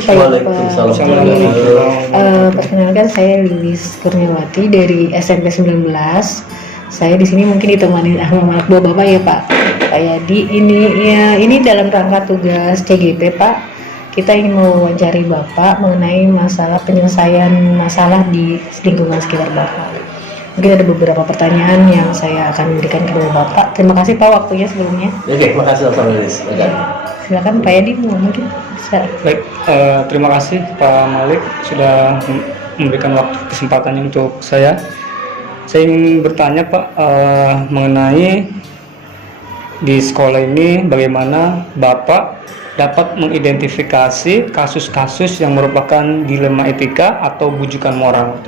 wabarakatuh, Pak Waalaikumsalam. Perkenalkan saya Lilis Kurniawati dari SMP 19. Saya di sini mungkin ditemani sama anak buah Bapak ya Pak Yadi. Ini dalam rangka tugas CGP Pak. Kita ingin mewawancari Bapak mengenai masalah penyelesaian masalah di lingkungan sekitar Bapak. Mungkin ada beberapa pertanyaan yang saya akan berikan kepada Bapak. Terima kasih Pak waktunya sebelumnya. Oke, makasih Pak Lilis. Silakan Pak Yadi, mungkin bisa. Baik, terima kasih Pak Malik sudah memberikan waktu kesempatannya untuk saya. Saya ingin bertanya Pak mengenai di sekolah ini bagaimana Bapak dapat mengidentifikasi kasus-kasus yang merupakan dilema etika atau bujukan moral.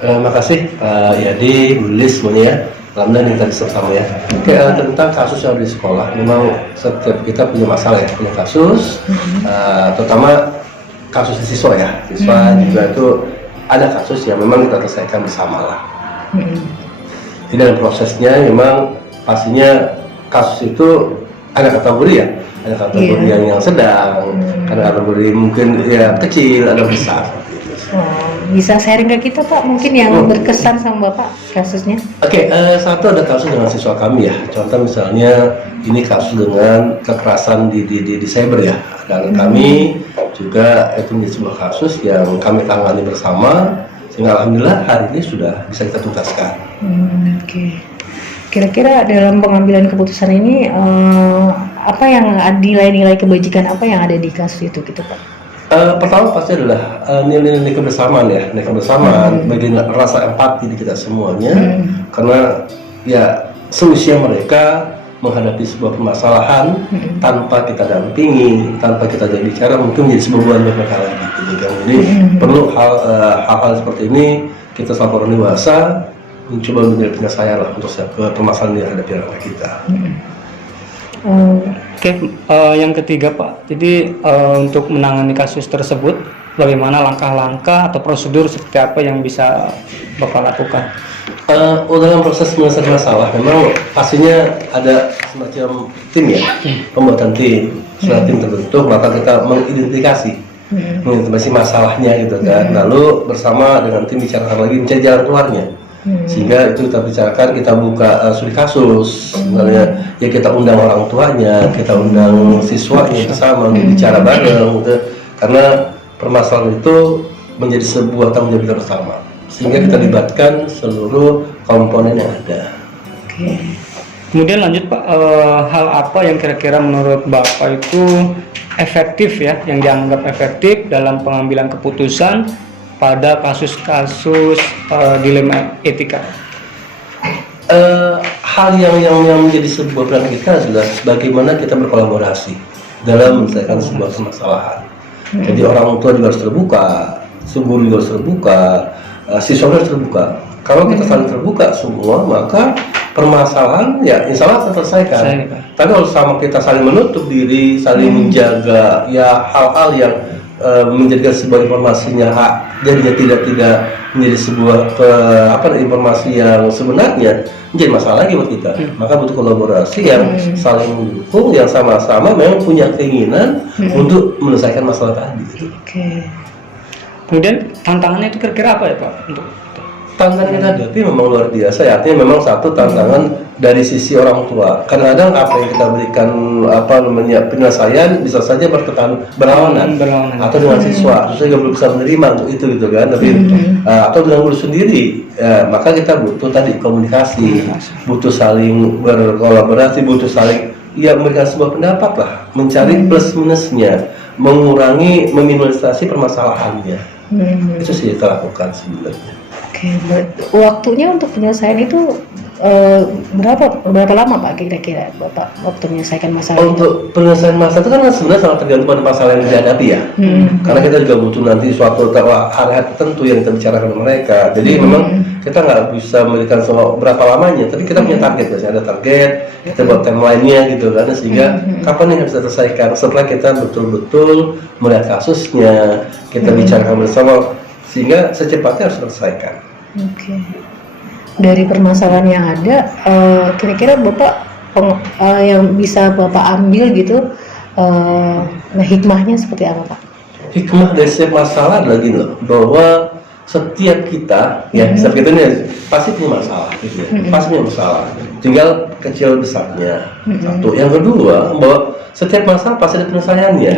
Makasih Pak Yadi, Lilis semuanya ya. Alhamdulillah kita bersama ya. Oke, tentang kasus yang di sekolah, memang setiap kita punya masalah ya, punya kasus, terutama kasus siswa ya. Siswa juga itu ada kasus yang memang kita selesaikan bersama lah. Jadi dalam prosesnya memang pastinya kasus itu ada kategori ya, ada kategori yang sedang, ada kategori mungkin ya kecil, ada besar. Bisa sharing ke kita Pak, mungkin yang berkesan sama Bapak kasusnya? Oke, satu ada kasus dengan siswa kami ya. Contoh misalnya ini kasus dengan kekerasan di cyber ya. Dan kami juga itu menjadi sebuah kasus yang kami tangani bersama, sehingga alhamdulillah hari ini sudah bisa kita tuntaskan. Oke. Kira-kira dalam pengambilan keputusan ini apa yang nilai-nilai kebajikan apa yang ada di kasus itu gitu Pak? Pertama pasti adalah nilai-nilai kebersamaan ya, nilai kebersamaan, bagian rasa empati di kita semuanya, karena ya seusia mereka menghadapi sebuah permasalahan tanpa kita dampingi, tanpa kita jadi bicara, mungkin menjadi sebuah beban mereka lagi gitu kan. Jadi perlu hal-hal seperti ini kita selalu orang dewasa mencoba menjadi penyelesaian lah untuk permasalahan yang dihadapi anak kita. Oke, yang ketiga Pak, jadi untuk menangani kasus tersebut, bagaimana langkah-langkah atau prosedur seperti apa yang bisa Bapak lakukan? Dalam proses menyelesaikan masalah, memang pastinya ada semacam tim ya, pembuatan tim. Setelah tim terbentuk, maka kita mengidentifikasi masalahnya gitu kan. Lalu bersama dengan tim bicarakan lagi mencari jalan keluarnya. Sehingga itu kita bicarakan, kita buka studi kasus, sebenarnya ya kita undang orang tuanya, kita undang siswanya bersama bicara bareng gitu. Karena permasalahan itu menjadi sebuah tanggung jawab kita bersama, sehingga kita libatkan seluruh komponen yang ada. Kemudian lanjut Pak, hal apa yang kira-kira menurut Bapak itu efektif ya, yang dianggap efektif dalam pengambilan keputusan pada kasus-kasus dilema etika? Hal yang menjadi sebuah peran kita adalah bagaimana kita berkolaborasi dalam menyelesaikan sebuah permasalahan. Jadi orang tua juga harus terbuka, guru juga harus terbuka, siswa harus terbuka. Kalau kita saling terbuka semua, maka permasalahan ya insya Allah akan terselesaikan. Tapi kalau sama kita saling menutup diri, saling menjaga ya hal-hal yang menjadikan sebuah informasinya jadinya tidak menjadi sebuah informasi yang sebenarnya menjadi masalah lagi buat kita. Maka butuh kolaborasi yang saling mendukung, yang sama-sama memang punya keinginan untuk menyelesaikan masalah tadi. Kemudian tantangannya itu kira-kira apa ya Pak? Untuk tantangan kita hadapi memang luar biasa ya, artinya memang satu tantangan dari sisi orang tua. Kadang-kadang apa yang kita berikan penyelesaian bisa saja berlawanan atau dengan siswa juga belum bisa menerima untuk itu gitu kan. Tapi atau dengan guru sendiri maka kita butuh tadi komunikasi, butuh saling berkolaborasi, butuh saling memberikan sebuah pendapat lah, mencari plus minusnya, mengurangi, meminimalisasi permasalahannya. Itu sih kita lakukan sebenarnya. Waktunya untuk penyelesaian itu berapa lama Pak kira-kira Bapak waktu menyelesaikan masalah? Untuk penyelesaian masalah itu kan sebenarnya sangat tergantung pada masalah yang dihadapi ya. Karena kita juga butuh nanti suatu hari-hari tertentu yang kita bicarakan dengan mereka. Jadi memang kita nggak bisa memberikan berapa lamanya, tapi kita punya target, biasanya ada target, kita buat timeline-nya gitu kan, sehingga kapan yang bisa terselesaikan. Setelah kita betul-betul melihat kasusnya, kita bicarakan bersama, sehingga secepatnya harus terselesaikan. Dari permasalahan yang ada, kira-kira Bapak yang bisa Bapak ambil gitu, hikmahnya seperti apa Pak? hikmah dari setiap masalah adalah gini loh, bahwa setiap kita ya setiap kita ini pasti punya masalah gitu ya. Pasti punya masalah, tinggal kecil besarnya. Satu, yang kedua bahwa setiap masalah pasti ada penyelesaiannya.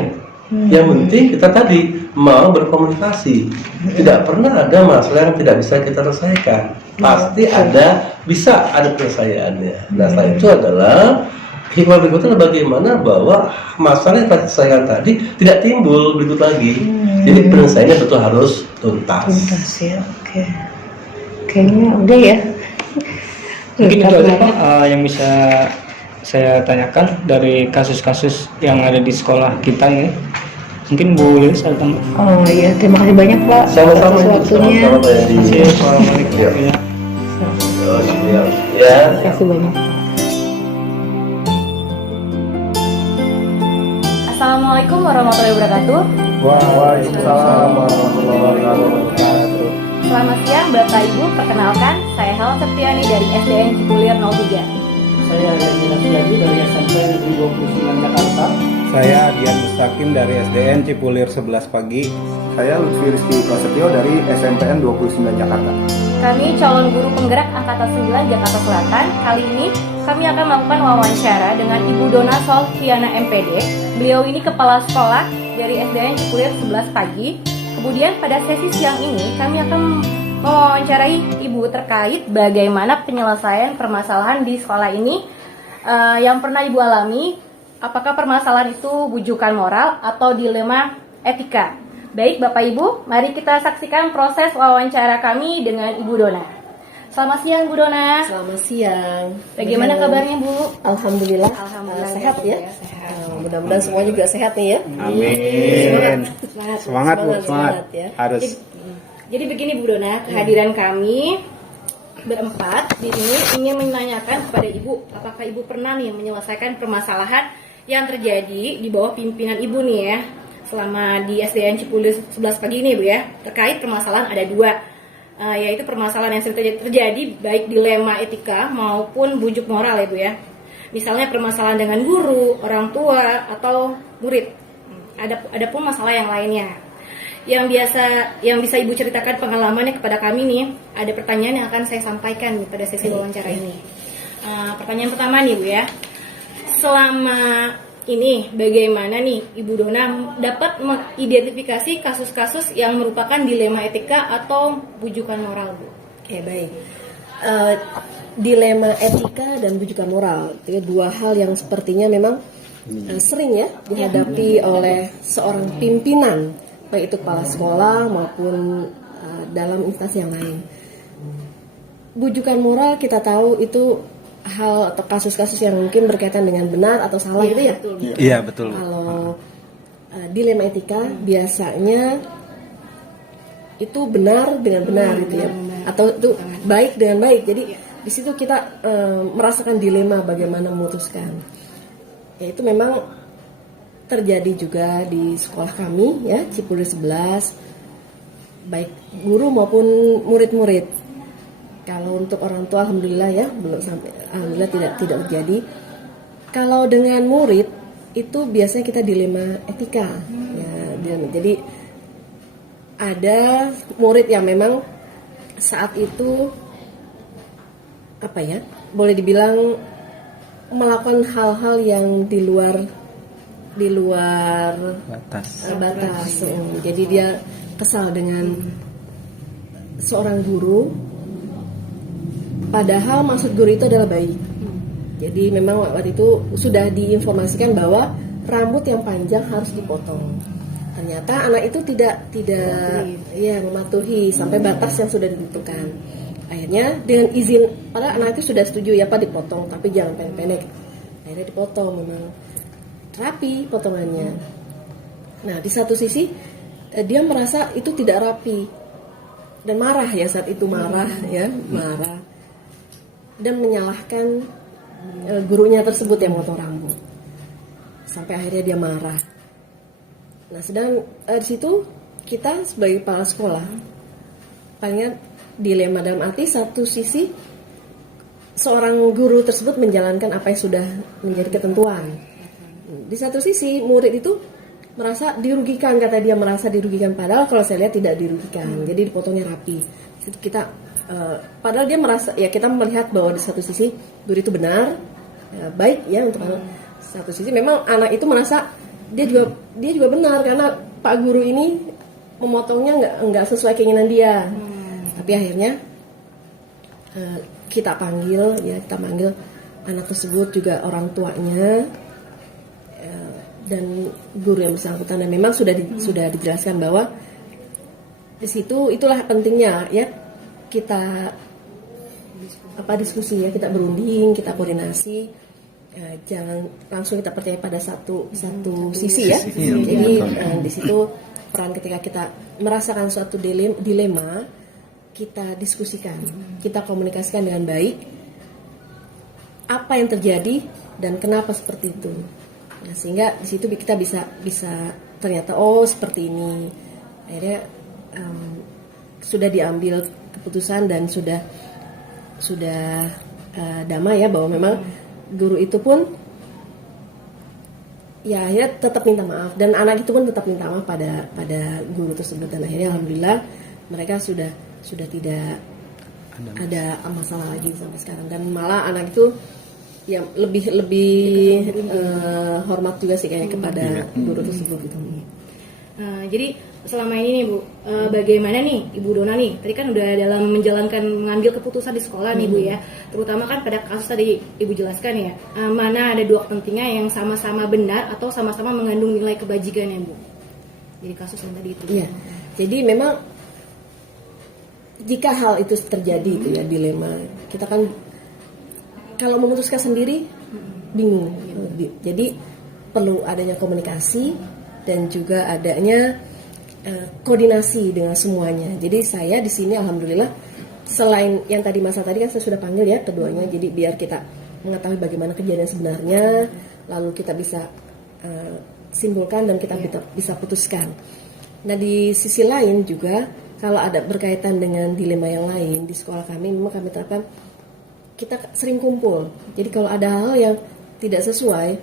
Yang penting kita tadi mau berkomunikasi. Tidak pernah ada masalah yang tidak bisa kita selesaikan, pasti bisa ada penyelesaiannya. Nah setelah itu adalah hikmah berikutnya bagaimana bahwa masalah yang kita selesaikan tadi tidak timbul berikut lagi. Jadi penyelesaiannya betul harus tuntas. Tuntas ya, oke. Kayaknya udah ya. Mungkin itu aja Pak yang bisa saya tanyakan dari kasus-kasus yang ada di sekolah kita ini. Mungkin Bu Lilis ada tambah. Oh iya, terima kasih banyak Pak Sama-sama atas Ibu, waktunya. sama-sama Pak Yadi. Terima kasih Pak Malik. Ya. Ya. Ya. Terima kasih banyak. Assalamualaikum warahmatullahi wabarakatuh. Waalaikumsalam warahmatullahi wabarakatuh. Selamat siang Bapak Ibu, perkenalkan saya Hel Septiani dari SDN Cipulir 03. Saya Yadina Suyadi dari SMP Negeri 29 Jakarta. Saya Dian Mustaqim dari SDN Cipulir 11 Pagi. Saya Lutfi Rizky Prasetyo dari SMPN 29 Jakarta. Kami calon guru penggerak Angkatan 9 Jakarta Selatan. Kali ini kami akan melakukan wawancara dengan Ibu Dona Solviana MPD. Beliau ini kepala sekolah dari SDN Cipulir 11 Pagi. Kemudian pada sesi siang ini kami akan mewawancarai Ibu terkait bagaimana penyelesaian permasalahan di sekolah ini yang pernah Ibu alami. Apakah permasalahan itu bujukan moral atau dilema etika? Baik Bapak Ibu, mari kita saksikan proses wawancara kami dengan Ibu Dona. Selamat siang Bu Dona. Selamat siang. Bagaimana kabarnya Bu? Alhamdulillah, sehat ya. Mudah-mudahan semua juga sehat nih ya. Amin. Semangat Bu, semangat. Ya. Harus. Jadi begini Bu Dona, kehadiran kami berempat di sini ingin menanyakan kepada Ibu, apakah Ibu pernah nih menyelesaikan permasalahan yang terjadi di bawah pimpinan Ibu nih ya, selama di SDN Cipulir 11 Pagi ini Bu ya, terkait permasalahan ada dua, yaitu permasalahan yang sering terjadi baik dilema etika maupun bujuk moral ya Bu ya. Misalnya permasalahan dengan guru, orang tua, atau murid. Ada pun masalah yang lainnya. Yang bisa Ibu ceritakan pengalamannya kepada kami nih, ada pertanyaan yang akan saya sampaikan nih pada sesi wawancara ini. Pertanyaan pertama nih Bu ya. Selama ini bagaimana nih Ibu Dona dapat mengidentifikasi kasus-kasus yang merupakan dilema etika atau bujukan moral Bu? Oke, baik. Dilema etika dan bujukan moral itu ya, dua hal yang sepertinya memang sering ya dihadapi oleh seorang pimpinan, baik itu kepala sekolah maupun dalam instansi yang lain. Bujukan moral kita tahu itu hal atau kasus-kasus yang mungkin berkaitan dengan benar atau salah gitu ya. Iya, betul. Kalau dilema etika biasanya itu benar dengan benar gitu ya, atau itu baik dengan baik. Jadi di situ kita merasakan dilema bagaimana memutuskan. Ya, itu memang terjadi juga di sekolah kami ya, Cipulir 11, baik guru maupun murid-murid. Kalau untuk orang tua alhamdulillah ya belum sampai, alhamdulillah tidak terjadi. Kalau dengan murid itu biasanya kita dilema etika ya, jadi ada murid yang memang saat itu apa ya, boleh dibilang melakukan hal-hal yang di luar Batas. batas. Jadi dia kesal dengan seorang guru, padahal maksud guru itu adalah baik. Jadi memang waktu itu sudah diinformasikan bahwa rambut yang panjang harus dipotong. Ternyata anak itu tidak ya mematuhi sampai batas yang sudah ditentukan. Akhirnya dengan izin, padahal anak itu sudah setuju ya Pak dipotong, tapi jangan pendek-pendek. Akhirnya dipotong, memang rapi potongannya. Nah di satu sisi dia merasa itu tidak rapi dan marah ya, saat itu marah dan menyalahkan gurunya tersebut yang memotong rambut. Sampai akhirnya dia marah. Nah, sedang di situ kita sebagai kepala sekolah paling dilema dalam arti satu sisi seorang guru tersebut menjalankan apa yang sudah menjadi ketentuan. Di satu sisi murid itu merasa dirugikan, kata dia merasa dirugikan, padahal kalau saya lihat tidak dirugikan. Jadi dipotongnya rapi. Situ kita padahal dia merasa, ya kita melihat bahwa di satu sisi guru itu benar, ya, baik ya untuk anak. Satu sisi memang anak itu merasa dia juga benar karena Pak Guru ini memotongnya nggak sesuai keinginan dia. Tapi akhirnya kita panggil anak tersebut juga orang tuanya dan guru yang bersangkutan, dan memang sudah dijelaskan bahwa di situ itulah pentingnya ya kita diskusi ya, kita berunding, kita koordinasi, jangan langsung kita percaya pada satu sisi ya. Jadi di situ peran ketika kita merasakan suatu dilema, kita diskusikan, kita komunikasikan dengan baik apa yang terjadi dan kenapa seperti itu. Nah, sehingga di situ kita bisa ternyata seperti ini. Akhirnya sudah diambil keputusan dan sudah damai ya, bahwa memang guru itu pun ya akhirnya tetap minta maaf, dan anak itu pun tetap minta maaf pada guru tersebut, dan akhirnya alhamdulillah mereka sudah tidak ada masalah lagi sampai sekarang, dan malah anak itu ya lebih hormat juga sih kayaknya kepada guru tersebut gitu. Jadi selama ini nih Bu, bagaimana nih Ibu Dona nih? Tadi kan udah dalam mengambil keputusan di sekolah nih Bu ya, terutama kan pada kasus tadi Ibu jelaskan ya, mana ada dua kepentingan yang sama-sama benar atau sama-sama mengandung nilai kebajikan ya Bu. Jadi kasus yang tadi itu. Iya. Jadi memang jika hal itu terjadi itu ya dilema, kita kan kalau memutuskan sendiri bingung. Jadi perlu adanya komunikasi dan juga adanya koordinasi dengan semuanya. Jadi saya di sini alhamdulillah, selain yang tadi masa tadi kan saya sudah panggil ya keduanya, jadi biar kita mengetahui bagaimana kejadian sebenarnya, lalu kita bisa simpulkan dan kita bisa putuskan. Nah di sisi lain juga kalau ada berkaitan dengan dilema yang lain di sekolah kami, memang kami terapkan kita sering kumpul. Jadi kalau ada hal yang tidak sesuai,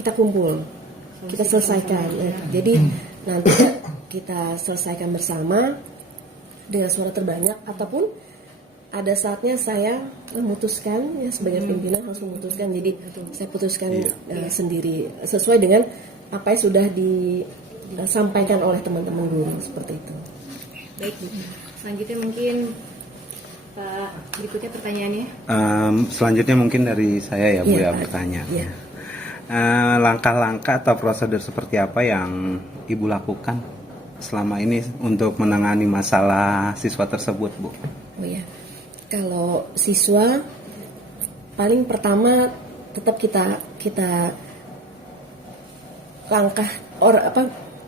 kita kumpul, kita selesaikan. Jadi nanti kita selesaikan bersama dengan suara terbanyak, ataupun ada saatnya saya memutuskan ya sebagai pimpinan harus memutuskan. Jadi saya putuskan sendiri sesuai dengan apa yang sudah disampaikan oleh teman-teman guru seperti itu. Baik Bu. Selanjutnya mungkin Pak, berikutnya pertanyaannya. Selanjutnya mungkin dari saya ya Bu Iya, ya Pak. bertanya. Iya. Langkah-langkah atau prosedur seperti apa yang Ibu lakukan selama ini untuk menangani masalah siswa tersebut Bu? Oh ya, kalau siswa paling pertama tetap kita langkah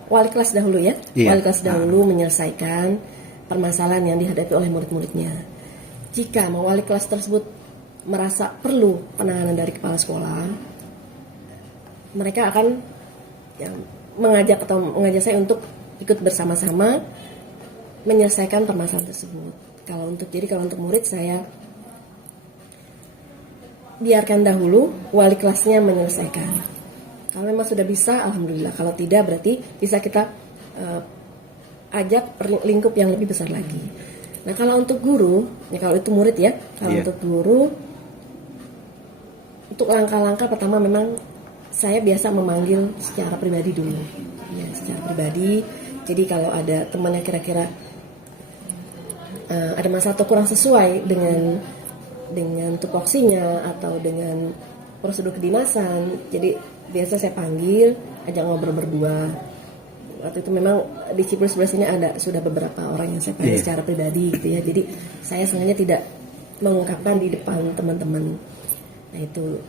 wali kelas dahulu ya. Iya. Wali kelas dahulu menyelesaikan permasalahan yang dihadapi oleh murid-muridnya. Jika wali kelas tersebut merasa perlu penanganan dari kepala sekolah, mereka akan mengajak saya untuk ikut bersama-sama menyelesaikan permasalahan tersebut. Kalau untuk murid saya biarkan dahulu wali kelasnya menyelesaikan. Kalau memang sudah bisa, alhamdulillah. Kalau tidak, berarti bisa kita ajak lingkup yang lebih besar lagi. Nah kalau untuk guru, ya kalau itu murid ya, kalau untuk guru, untuk langkah-langkah pertama memang saya biasa memanggil secara pribadi dulu, ya secara pribadi. Jadi kalau ada teman yang kira-kira ada masalah atau kurang sesuai dengan tupoksinya atau dengan prosedur kedinasan, jadi biasa saya panggil, ajak ngobrol berdua. Waktu itu memang di Cipulir sebelah sini sudah beberapa orang yang saya panggil secara pribadi gitu ya. Jadi saya sengaja tidak mengungkapkan di depan teman-teman. Nah itu.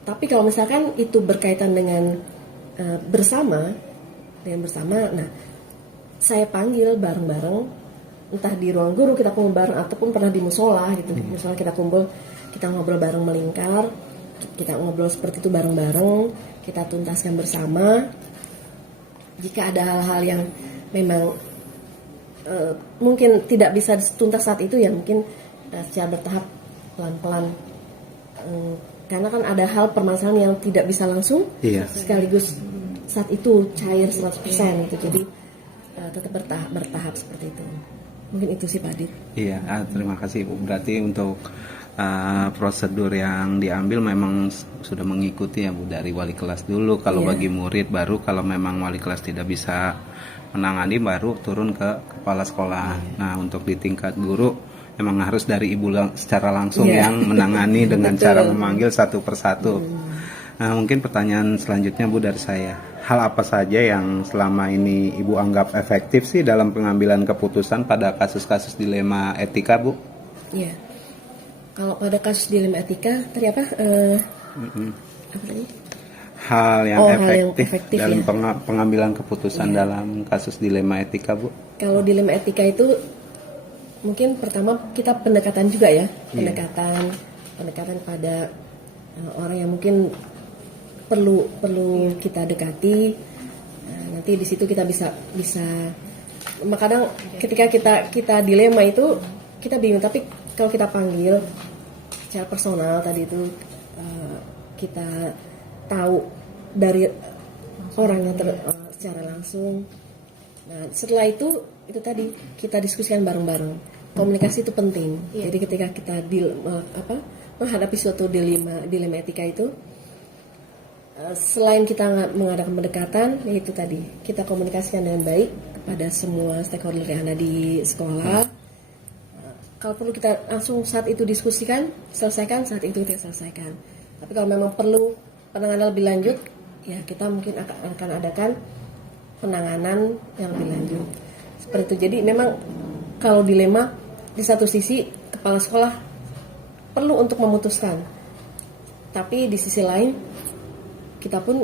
Tapi kalau misalkan itu berkaitan dengan bersama, nah saya panggil bareng-bareng, entah di ruang guru kita kumpul bareng ataupun pernah di musola gitu. Musola kita kumpul, kita ngobrol bareng melingkar, kita ngobrol seperti itu bareng-bareng, kita tuntaskan bersama. Jika ada hal-hal yang memang mungkin tidak bisa tuntas saat itu, ya mungkin secara bertahap pelan-pelan, karena kan ada hal permasalahan yang tidak bisa langsung sekaligus saat itu cair 100% gitu. Jadi tetap bertahap seperti itu. Mungkin itu sih Pak Adit. Iya, terima kasih Bu. Berarti untuk prosedur yang diambil memang sudah mengikuti ya Bu, dari wali kelas dulu. Kalau Iya. bagi murid baru, kalau memang wali kelas tidak bisa menangani, baru turun ke kepala sekolah. Nah, untuk di tingkat guru memang harus dari ibu secara langsung Iya. yang menangani dengan Betul. cara memanggil satu persatu. Nah, mungkin pertanyaan selanjutnya Bu dari saya. Hal apa saja yang selama ini Ibu anggap efektif sih dalam pengambilan keputusan pada kasus-kasus dilema etika, Bu? Iya. Kalau pada kasus dilema etika tadi apa? Apa tadi? Hal yang Oh, hal yang efektif, efektif, dalam ya. pengambilan keputusan dalam kasus dilema etika, Bu? Kalau dilema etika itu mungkin pertama kita pendekatan juga ya, pendekatan pada orang yang mungkin perlu kita dekati. Nanti di situ kita bisa kadang ketika kita dilema itu kita bingung, tapi kalau kita panggil secara personal tadi itu kita tahu dari orangnya secara langsung. Nah, setelah itu tadi kita diskusikan bareng-bareng. Komunikasi itu penting. Jadi ketika kita menghadapi suatu dilema etika itu, selain kita mengadakan pendekatan, yaitu tadi kita komunikasikan dengan baik kepada semua stakeholder yang ada di sekolah. Kalau perlu kita langsung saat itu diskusikan, selesaikan saat itu kita selesaikan. Tapi kalau memang perlu penanganan lebih lanjut, ya kita mungkin akan adakan penanganan yang lebih lanjut. Seperti itu. Jadi memang kalau dilema di satu sisi kepala sekolah perlu untuk memutuskan, tapi di sisi lain kita pun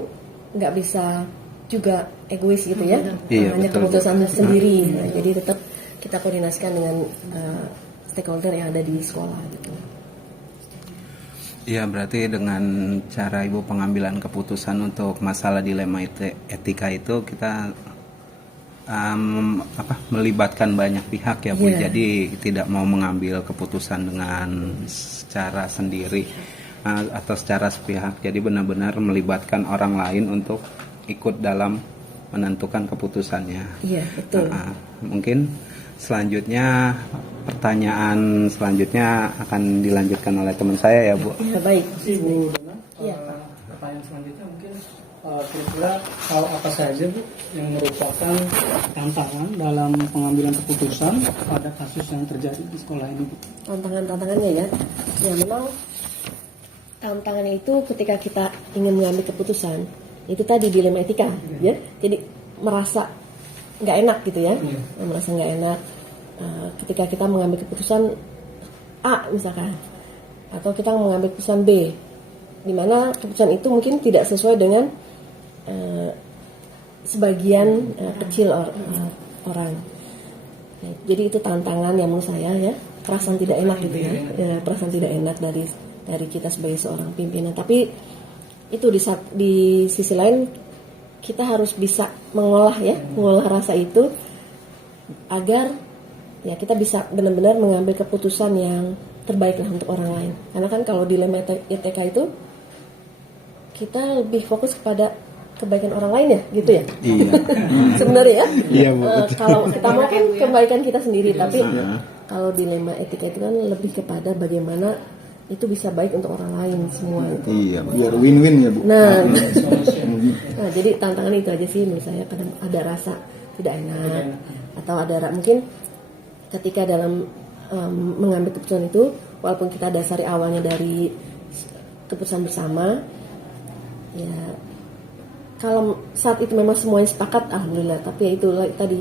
nggak bisa juga egois gitu ya, Iya, hanya betul, keputusan sendiri. Nah, jadi tetap kita koordinasikan dengan stakeholder yang ada di sekolah gitu. Iya, berarti dengan cara Ibu pengambilan keputusan untuk masalah dilema etika itu kita melibatkan banyak pihak ya Bu. Iya. Jadi tidak mau mengambil keputusan dengan secara sendiri atau secara sepihak. Jadi benar-benar melibatkan orang lain untuk ikut dalam menentukan keputusannya. Iya, betul. Mungkin selanjutnya pertanyaan selanjutnya akan dilanjutkan oleh teman saya ya Bu. Ya, baik. Ibu Dona, Iya. pertanyaan selanjutnya mungkin kira-kira hal apa saja Bu yang merupakan tantangan dalam pengambilan keputusan pada kasus yang terjadi di sekolah ini Bu? Tantangannya ya memang tantangannya itu ketika kita ingin mengambil keputusan itu tadi dilema etika ya, jadi merasa nggak enak gitu ya, merasa nggak enak ketika kita mengambil keputusan A misalkan, atau kita mengambil keputusan B, di mana keputusan itu mungkin tidak sesuai dengan sebagian kecil orang. Ya, jadi itu tantangan yang menurut saya ya, perasaan tidak enak gitu ya, perasaan tidak enak dari kita sebagai seorang pimpinan. Tapi itu di sisi lain kita harus bisa mengolah rasa itu agar ya kita bisa benar-benar mengambil keputusan yang terbaik lah untuk orang lain. Karena kan kalau dilema etika itu kita lebih fokus kepada kebaikan orang lain ya, gitu ya. Iya. Sebenarnya ya. Iya, Bu. Kalau kita mau kan kebaikan kita sendiri, tapi kalau dilema etika itu kan lebih kepada bagaimana itu bisa baik untuk orang lain semua itu. Iya, Biar win-win ya Bu. Nah, jadi tantangan itu aja sih menurut saya. Kadang ada rasa tidak enak atau ada mungkin ketika dalam mengambil keputusan itu, walaupun kita dasari awalnya dari keputusan bersama, ya kalau saat itu memang semuanya sepakat, alhamdulillah. Tapi ya itu tadi,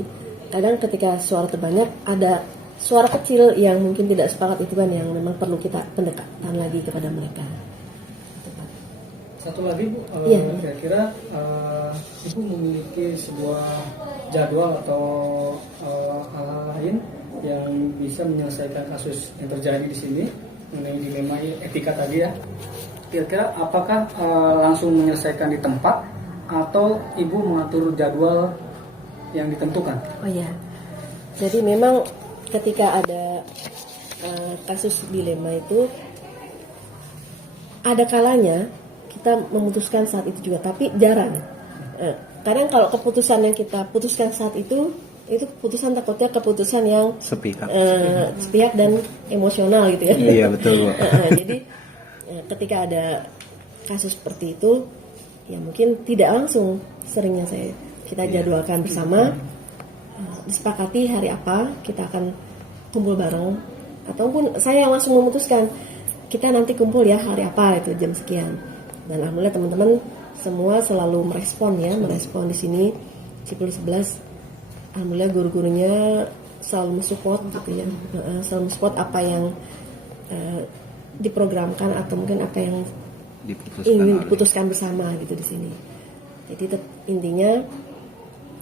kadang ketika suara terbanyak ada suara kecil yang mungkin tidak sepakat, itu kan yang memang perlu kita pendekatan lagi kepada mereka. Satu lagi Bu, Iya. kira-kira Ibu memiliki sebuah jadwal atau hal-hal lain yang bisa menyelesaikan kasus yang terjadi di sini mengenai dilema etika tadi ya. Kira-kira apakah langsung menyelesaikan di tempat atau Ibu mengatur jadwal yang ditentukan? Oh ya, jadi memang ketika ada kasus dilema itu ada kalanya kita memutuskan saat itu juga, tapi jarang. kadang kalau keputusan yang kita putuskan saat itu keputusan takutnya keputusan yang Sepihak. sepihak dan emosional gitu ya. Iya betul Bu. Jadi ketika ada kasus seperti itu, ya mungkin tidak langsung, seringnya kita jadwalkan bersama, disepakati hari apa kita akan kumpul bareng, ataupun saya yang langsung memutuskan kita nanti kumpul ya hari apa itu jam sekian. Dan alhamdulillah teman-teman semua selalu merespon di sini Cipul 11. Alhamdulillah guru-gurunya selalu mensupport gitu ya, selalu mensupport apa yang diprogramkan atau mungkin apa yang ingin diputuskan bersama gitu di sini. Jadi intinya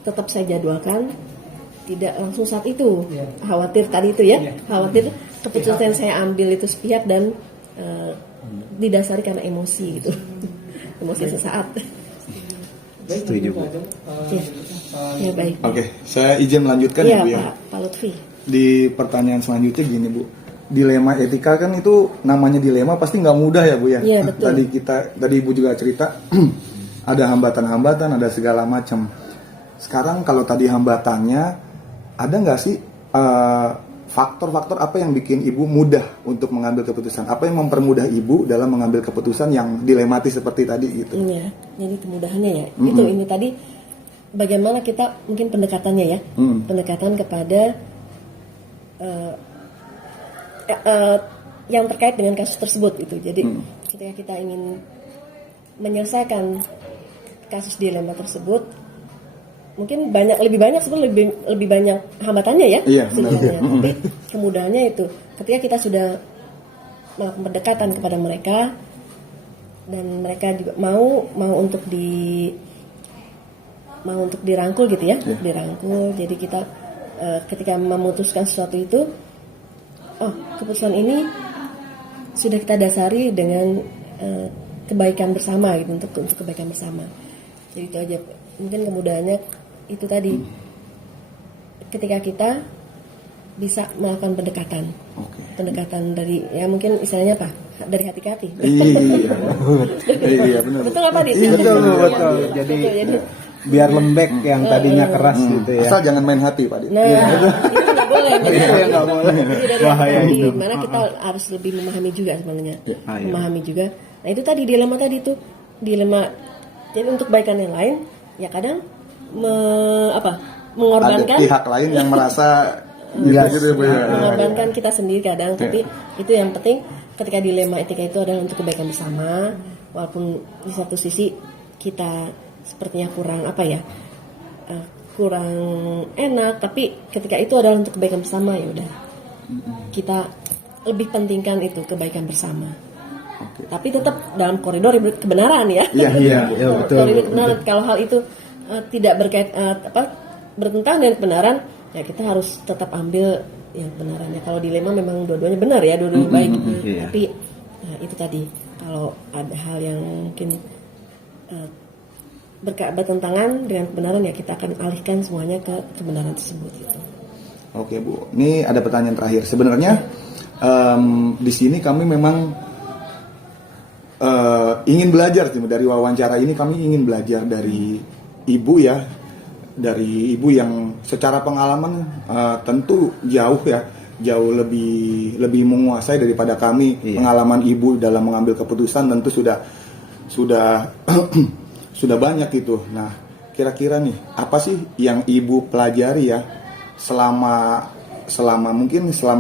tetap saya jadwalkan, tidak langsung saat itu. Khawatir tadi itu ya, khawatir keputusan yang saya ambil itu sepihak dan didasari karena emosi gitu, emosi sesaat. Setuju Bu. Ya baik. Oke, saya izin melanjutkan Ya ya Bu ya. Pak Lutfi. Di pertanyaan selanjutnya gini Bu, dilema etika kan itu namanya dilema pasti nggak mudah ya Bu ya. Iya, betul. Tadi Ibu juga cerita ada hambatan-hambatan, ada segala macam. Sekarang kalau tadi hambatannya, ada nggak sih faktor-faktor apa yang bikin Ibu mudah untuk mengambil keputusan? Apa yang mempermudah Ibu dalam mengambil keputusan yang dilematis seperti tadi gitu? Iya, jadi kemudahannya ya. Itu ini tadi bagaimana kita mungkin pendekatannya ya, pendekatan kepada yang terkait dengan kasus tersebut itu. Jadi ketika kita ingin menyelesaikan kasus dilema tersebut, mungkin lebih banyak sebenarnya lebih banyak hambatannya ya sebenarnya. Tapi kemudahannya itu ketika kita sudah melakukan pendekatan kepada mereka dan mereka juga mau untuk dirangkul gitu ya, dirangkul. Jadi kita ketika memutuskan sesuatu itu, keputusan ini sudah kita dasari dengan kebaikan bersama gitu, untuk kebaikan bersama. Jadi itu aja mungkin kemudahannya itu tadi, ketika kita bisa melakukan pendekatan dari ya mungkin istilahnya apa, dari hati ke hati. Iya benar. Betul apa nih? Betul. Jadi biar lembek yang tadinya keras gitu ya. Asal jangan main hati Pak. Nah, itu nggak boleh. Itu yang nggak boleh. Bahaya itu. Dimana kita harus lebih memahami juga sebenarnya, memahami juga. Nah itu tadi dilema tadi tuh, dilema. Jadi untuk kebaikan yang lain, ya kadang mengorbankan ada pihak lain yang merasa gitu ya. mengorbankan kita sendiri kadang. Tapi itu yang penting ketika dilema etika itu adalah untuk kebaikan bersama, walaupun di satu sisi kita sepertinya kurang enak, tapi ketika itu adalah untuk kebaikan bersama, ya udah kita lebih pentingkan itu kebaikan bersama. Tapi tetap dalam koridor kebenaran ya. Iya betul. Koridor kebenaran. Kalau hal itu tidak bertentangan dengan kebenaran, ya kita harus tetap ambil yang kebenarannya. Kalau dilema memang dua-duanya benar ya, dua-duanya baik. Tapi itu tadi, kalau ada hal yang mungkin bertentangan dengan kebenaran, ya kita akan alihkan semuanya ke kebenaran tersebut gitu. Oke Bu, ini ada pertanyaan terakhir. Sebenarnya di sini kami memang ingin belajar dari wawancara ini. Kami ingin belajar dari Ibu ya, dari Ibu yang secara pengalaman tentu jauh lebih menguasai daripada kami. Pengalaman Ibu dalam mengambil keputusan tentu sudah sudah banyak itu. Nah, kira-kira nih apa sih yang Ibu pelajari ya selama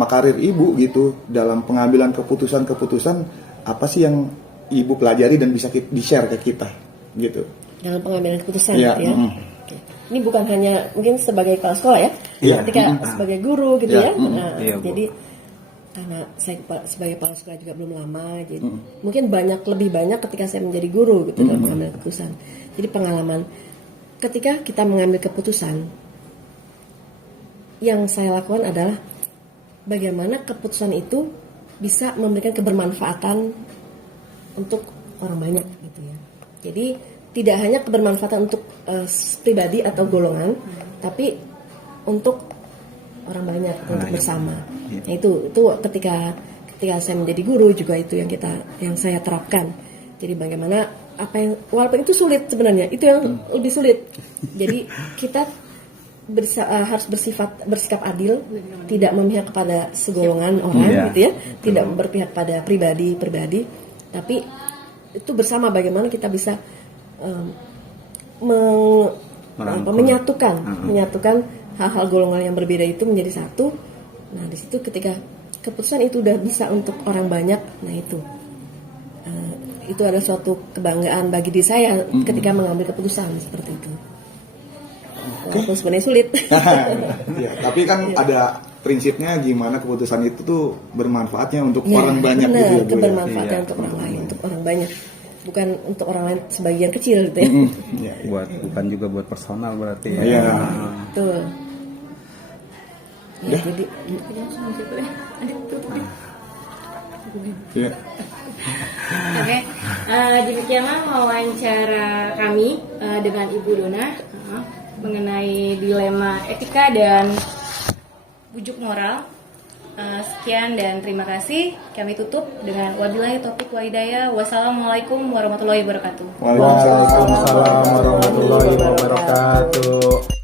karir Ibu gitu dalam pengambilan keputusan, apa sih yang Ibu pelajari dan bisa di-share ke kita gitu dalam pengambilan keputusan gitu ya. Oke. Ini bukan hanya mungkin sebagai kepala sekolah ya, ketika sebagai guru gitu ya. Nah, jadi karena saya sebagai kepala sekolah juga belum lama, jadi mungkin lebih banyak ketika saya menjadi guru gitu dalam pengambilan keputusan. Jadi pengalaman ketika kita mengambil keputusan, yang saya lakukan adalah bagaimana keputusan itu bisa memberikan kebermanfaatan untuk orang banyak gitu ya. Jadi tidak hanya kebermanfaatan untuk pribadi atau golongan, tapi untuk orang banyak, untuk bersama. Nah, itu ketika saya menjadi guru juga itu yang saya terapkan. Jadi bagaimana apa yang walaupun itu sulit sebenarnya, itu yang lebih sulit. Jadi kita harus bersikap adil, tidak memihak kepada segolongan orang Iya. gitu ya, tidak berpihak pada pribadi, tapi itu bersama bagaimana kita bisa Merangkul. menyatukan hal-hal golongan yang berbeda itu menjadi satu. Nah di situ ketika keputusan itu udah bisa untuk orang banyak, nah itu adalah suatu kebanggaan bagi diri saya ketika mengambil keputusan seperti itu. Walaupun sebenarnya sulit. Ya, tapi kan ada prinsipnya gimana keputusan itu tuh bermanfaatnya untuk orang banyak benar, gitu ya, Bu, ya. kebermanfaatan Iya, untuk orang lain, untuk orang banyak, bukan untuk orang lain sebagian kecil gitu ya. Iya, iya. Bukan juga buat personal berarti ya. Iya. Betul. Ya, jadi Iya. Oke, demikianlah wawancara kami dengan Ibu Dona mengenai dilema etika dan bujuk moral. Sekian dan terima kasih. Kami tutup dengan wabillahi taufiq wa hidayah. Wassalamualaikum warahmatullahi wabarakatuh. Waalaikumsalam. Waalaikumsalam warahmatullahi wabarakatuh.